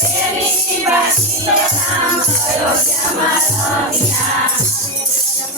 Devi Shiva Shiva Ram Karo Jama Sohya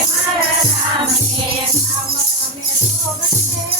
મારા રામ ને રામ ને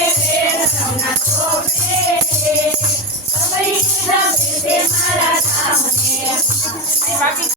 casa, una torre. De